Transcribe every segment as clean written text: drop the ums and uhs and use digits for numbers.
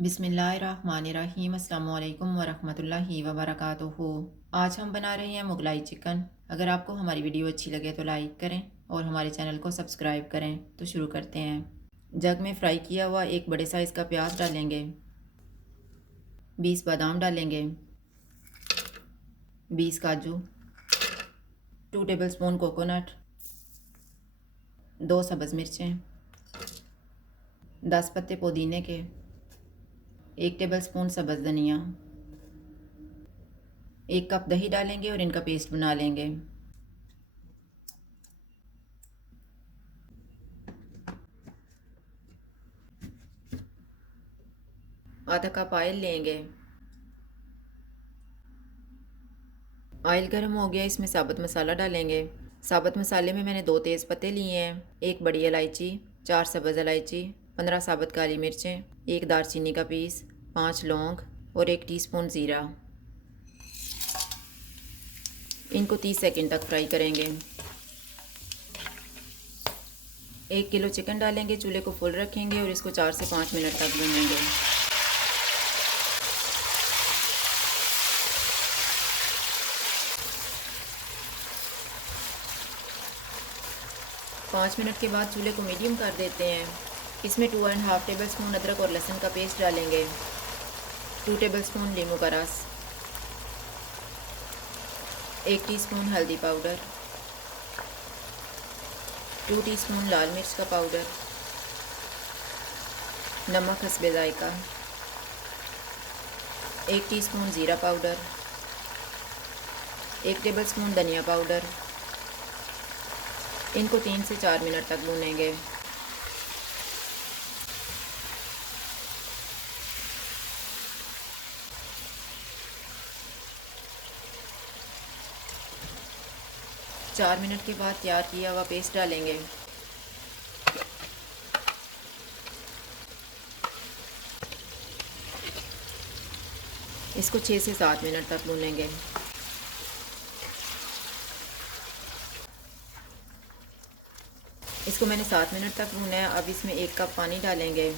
बिस्मिल्लाहिर्रहमानिर्रहीम। अस्सलामु अलैकुम वरहमतुल्लाहि वबरकातुहू। आज हम बना रहे हैं मुगलाई चिकन। अगर आपको हमारी वीडियो अच्छी लगे तो लाइक करें और हमारे चैनल को सब्सक्राइब करें। तो शुरू करते हैं। जग में फ्राई किया हुआ एक बड़े साइज़ का प्याज डालेंगे, 20 बादाम डालेंगे, 20 काजू, 2 टेबलस्पून कोकोनट, 2 सब्ज़ मिर्चें, 10 पत्ते पुदीने के, 1 टेबलस्पून सब्ज़ धनिया, 1 कप दही डालेंगे और इनका पेस्ट बना लेंगे। आधा कप ऑयल लेंगे। ऑयल गर्म हो गया, इसमें साबुत मसाला डालेंगे। साबुत मसाले में मैंने 2 तेज़ पत्ते लिए हैं, 1 बड़ी इलायची, 4 सब्ज़ इलायची, 15 साबुत काली मिर्चें, 1 दालचीनी का पीस, 5 लौंग और 1 टीस्पून ज़ीरा। इनको 30 सेकंड तक फ्राई करेंगे। 1 किलो चिकन डालेंगे, चूल्हे को फुल रखेंगे और इसको 4 से 5 मिनट तक भूनेंगे। पाँच मिनट के बाद चूल्हे को मीडियम कर देते हैं। इसमें 2.5 टेबलस्पून अदरक और लहसुन का पेस्ट डालेंगे, 2 टेबलस्पून नींबू का रस, 1 टीस्पून हल्दी पाउडर, 2 टीस्पून लाल मिर्च का पाउडर, नमक हस्बे जायका, 1 टीस्पून ज़ीरा पाउडर, 1 टेबलस्पून धनिया पाउडर। इनको 3 से 4 मिनट तक भूनेंगे। चार मिनट के बाद तैयार किया हुआ पेस्ट डालेंगे। इसको 6 से 7 मिनट तक भूनेंगे। इसको मैंने 7 मिनट तक भूना है। अब इसमें 1 कप पानी डालेंगे।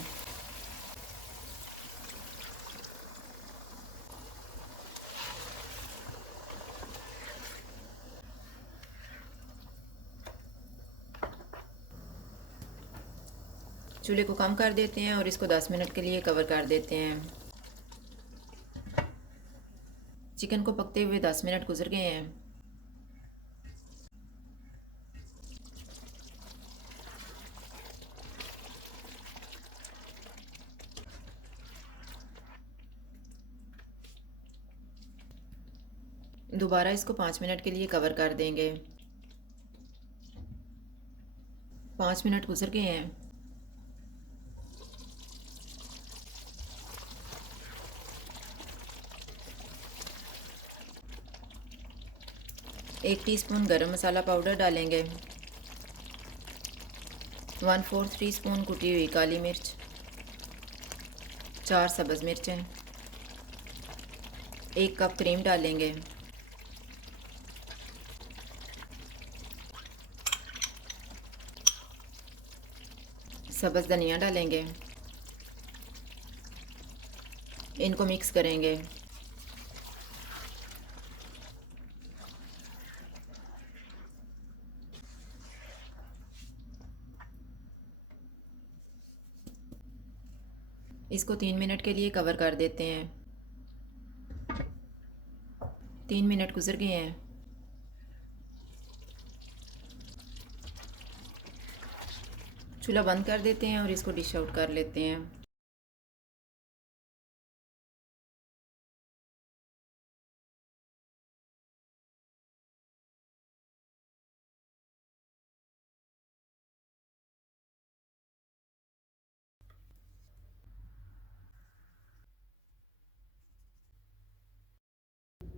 चूल्हे को कम कर देते हैं और इसको 10 मिनट के लिए कवर कर देते हैं। चिकन को पकते हुए 10 मिनट गुजर गए हैं। दोबारा इसको 5 मिनट के लिए कवर कर देंगे। 5 मिनट गुजर गए हैं। एक टीस्पून गरम मसाला पाउडर डालेंगे, 1/4 टीस्पून कुटी हुई काली मिर्च, 4 सब्ज़ मिर्चें, 1 कप क्रीम डालेंगे। सब्ज़ धनिया डालेंगे। इनको मिक्स करेंगे। इसको 3 मिनट के लिए कवर कर देते हैं। 3 मिनट गुजर गए हैं। चूल्हा बंद कर देते हैं और इसको डिश आउट कर लेते हैं।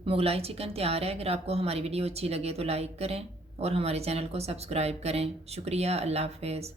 मुगलाई चिकन तैयार है। अगर आपको हमारी वीडियो अच्छी लगे तो लाइक करें और हमारे चैनल को सब्सक्राइब करें। शुक्रिया। अल्लाह हाफ़िज़।